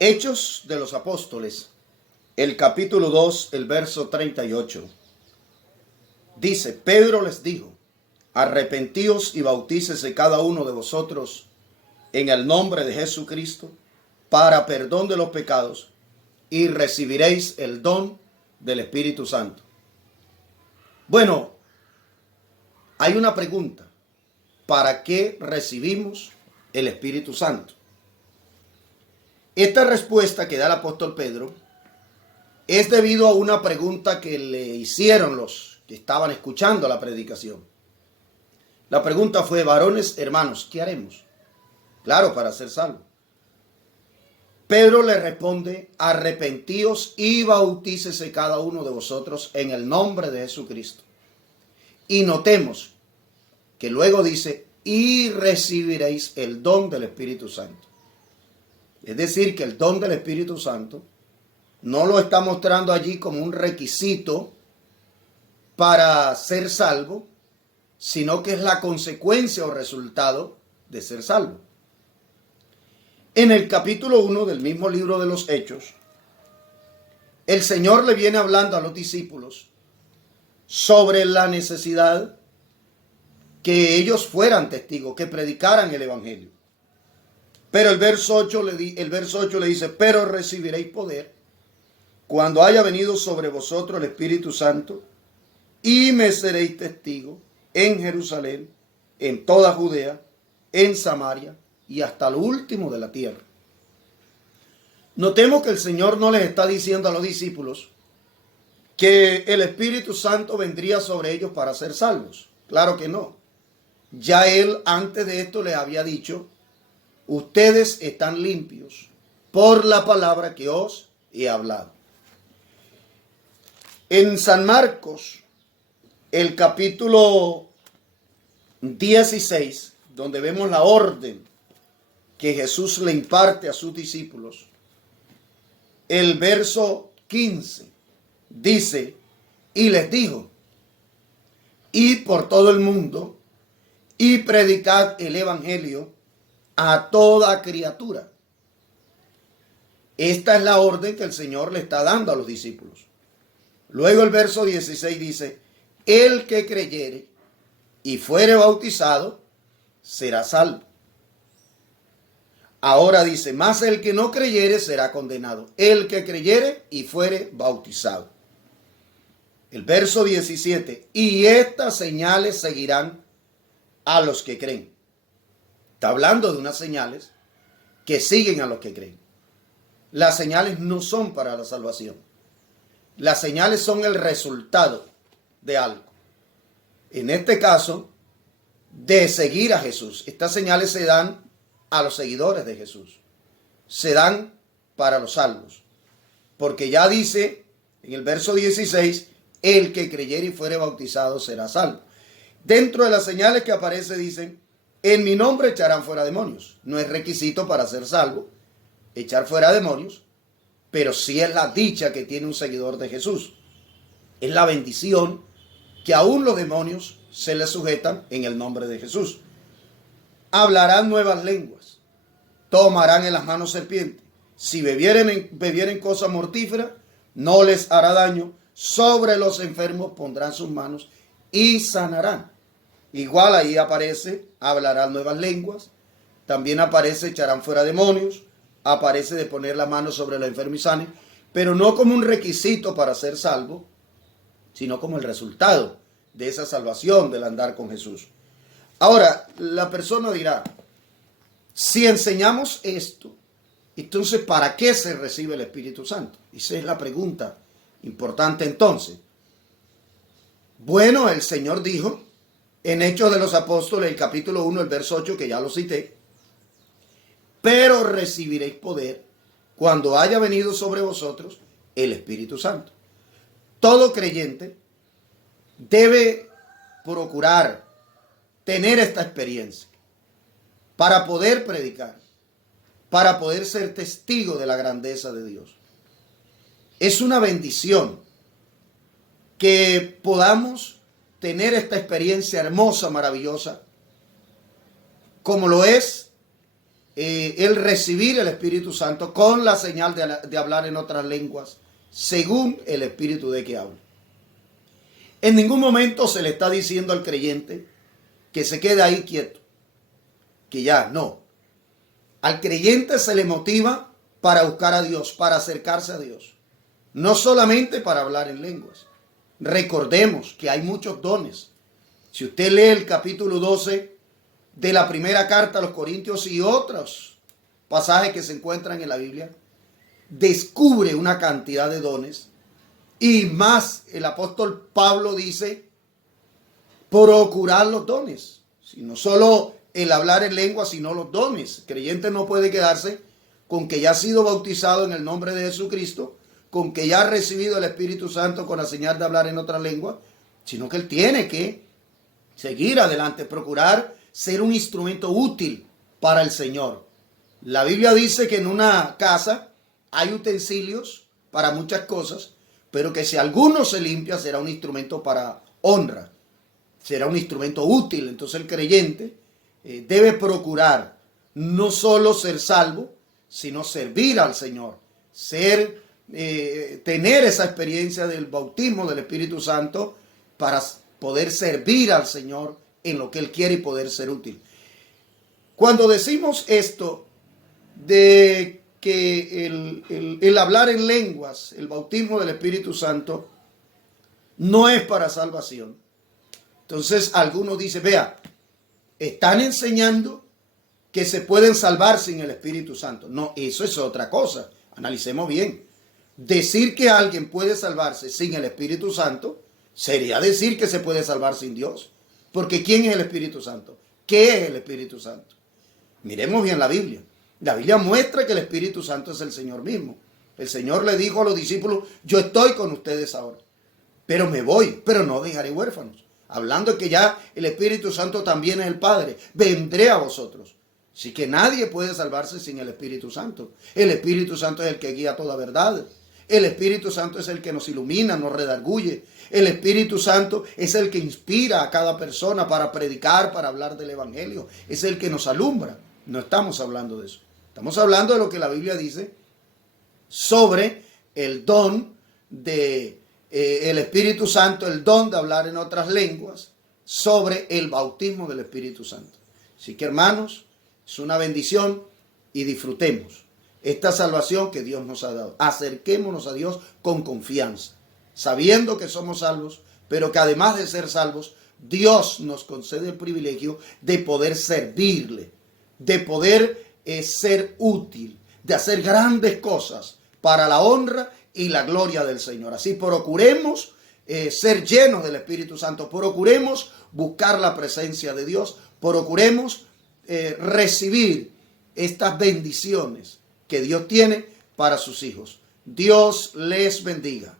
Hechos de los Apóstoles, el capítulo 2, el verso 38. Dice: Pedro les dijo: arrepentíos y bautícese cada uno de vosotros en el nombre de Jesucristo para perdón de los pecados, y recibiréis el don del Espíritu Santo. Bueno, hay una pregunta: ¿para qué recibimos el Espíritu Santo? Esta respuesta que da el apóstol Pedro es debido a una pregunta que le hicieron los que estaban escuchando la predicación. La pregunta fue: varones, hermanos, ¿qué haremos? Claro, para ser salvos. Pedro le responde: arrepentíos y bautícese cada uno de vosotros en el nombre de Jesucristo. Y notemos que luego dice: y recibiréis el don del Espíritu Santo. Es decir, que el don del Espíritu Santo no lo está mostrando allí como un requisito para ser salvo, sino que es la consecuencia o resultado de ser salvo. En el capítulo 1 del mismo libro de los Hechos, el Señor le viene hablando a los discípulos sobre la necesidad que ellos fueran testigos, que predicaran el Evangelio. Pero el verso 8 le dice: pero recibiréis poder cuando haya venido sobre vosotros el Espíritu Santo, y me seréis testigos en Jerusalén, en toda Judea, en Samaria y hasta lo último de la tierra. Notemos que el Señor no les está diciendo a los discípulos que el Espíritu Santo vendría sobre ellos para ser salvos. Claro que no. Ya Él antes de esto les había dicho: ustedes están limpios por la palabra que os he hablado. En San Marcos, el capítulo 16, donde vemos la orden que Jesús le imparte a sus discípulos, el verso 15 dice: y les dijo: id por todo el mundo y predicad el evangelio a toda criatura. Esta es la orden que el Señor le está dando a los discípulos. Luego el verso 16 dice: el que creyere y fuere bautizado será salvo. Ahora dice: mas el que no creyere será condenado. El que creyere y fuere bautizado. El verso 17: y estas señales seguirán a los que creen. Está hablando de unas señales que siguen a los que creen. Las señales no son para la salvación. Las señales son el resultado de algo. En este caso, de seguir a Jesús. Estas señales se dan a los seguidores de Jesús. Se dan para los salvos. Porque ya dice en el verso 16: el que creyere y fuere bautizado será salvo. Dentro de las señales que aparece dicen: en mi nombre echarán fuera demonios. No es requisito para ser salvo echar fuera demonios, pero sí es la dicha que tiene un seguidor de Jesús. Es la bendición que aún los demonios se les sujetan en el nombre de Jesús. Hablarán nuevas lenguas, tomarán en las manos serpientes, si bebieren cosa mortífera, no les hará daño, sobre los enfermos pondrán sus manos y sanarán. Igual ahí aparece: hablarán nuevas lenguas, también aparece: echarán fuera demonios, aparece de poner la mano sobre los enfermos y sanen, pero no como un requisito para ser salvo, sino como el resultado de esa salvación, del andar con Jesús. Ahora, la persona dirá: si enseñamos esto, entonces ¿para qué se recibe el Espíritu Santo? Esa es la pregunta importante entonces. Bueno, el Señor dijo en Hechos de los Apóstoles, el capítulo 1, el verso 8, que ya lo cité: pero recibiréis poder cuando haya venido sobre vosotros el Espíritu Santo. Todo creyente debe procurar tener esta experiencia para poder predicar, para poder ser testigo de la grandeza de Dios. Es una bendición que podamos tener esta experiencia hermosa, maravillosa, como lo es el recibir el Espíritu Santo con la señal de hablar en otras lenguas, según el Espíritu de que habla. En ningún momento se le está diciendo al creyente que se quede ahí quieto, que ya no. Al creyente se le motiva para buscar a Dios, para acercarse a Dios, no solamente para hablar en lenguas. Recordemos que hay muchos dones. Si usted lee el capítulo 12 de la primera carta a los Corintios y otros pasajes que se encuentran en la Biblia, descubre una cantidad de dones. Y más, el apóstol Pablo dice, procurar los dones. Si no solo el hablar en lengua, sino los dones. El creyente no puede quedarse con que ya ha sido bautizado en el nombre de Jesucristo, con que ya ha recibido el Espíritu Santo con la señal de hablar en otra lengua, sino que él tiene que seguir adelante, procurar ser un instrumento útil para el Señor. La Biblia dice que en una casa hay utensilios para muchas cosas, pero que si alguno se limpia será un instrumento para honra, será un instrumento útil. Entonces el creyente debe procurar no solo ser salvo, sino servir al Señor, tener esa experiencia del bautismo del Espíritu Santo para poder servir al Señor en lo que Él quiere y poder ser útil. Cuando decimos esto de que el hablar en lenguas, el bautismo del Espíritu Santo, no es para salvación, entonces algunos dicen, vea, están enseñando que se pueden salvar sin el Espíritu Santo. No, eso es otra cosa. Analicemos bien. Decir que alguien puede salvarse sin el Espíritu Santo sería decir que se puede salvar sin Dios. Porque ¿quién es el Espíritu Santo? ¿Qué es el Espíritu Santo? Miremos bien la Biblia. La Biblia muestra que el Espíritu Santo es el Señor mismo. El Señor le dijo a los discípulos, yo estoy con ustedes ahora, pero me voy, pero no dejaré huérfanos. Hablando de que ya el Espíritu Santo también es el Padre. Vendré a vosotros. Así que nadie puede salvarse sin el Espíritu Santo. El Espíritu Santo es el que guía toda verdad. El Espíritu Santo es el que nos ilumina, nos redarguye. El Espíritu Santo es el que inspira a cada persona para predicar, para hablar del Evangelio. Es el que nos alumbra. No estamos hablando de eso. Estamos hablando de lo que la Biblia dice sobre el don de el Espíritu Santo, el don de hablar en otras lenguas, sobre el bautismo del Espíritu Santo. Así que, hermanos, es una bendición y disfrutemos esta salvación que Dios nos ha dado. Acerquémonos a Dios con confianza, sabiendo que somos salvos, pero que además de ser salvos, Dios nos concede el privilegio de poder servirle, de poder ser útil, de hacer grandes cosas para la honra y la gloria del Señor. Así procuremos ser llenos del Espíritu Santo, procuremos buscar la presencia de Dios, procuremos recibir estas bendiciones que Dios tiene para sus hijos. Dios les bendiga.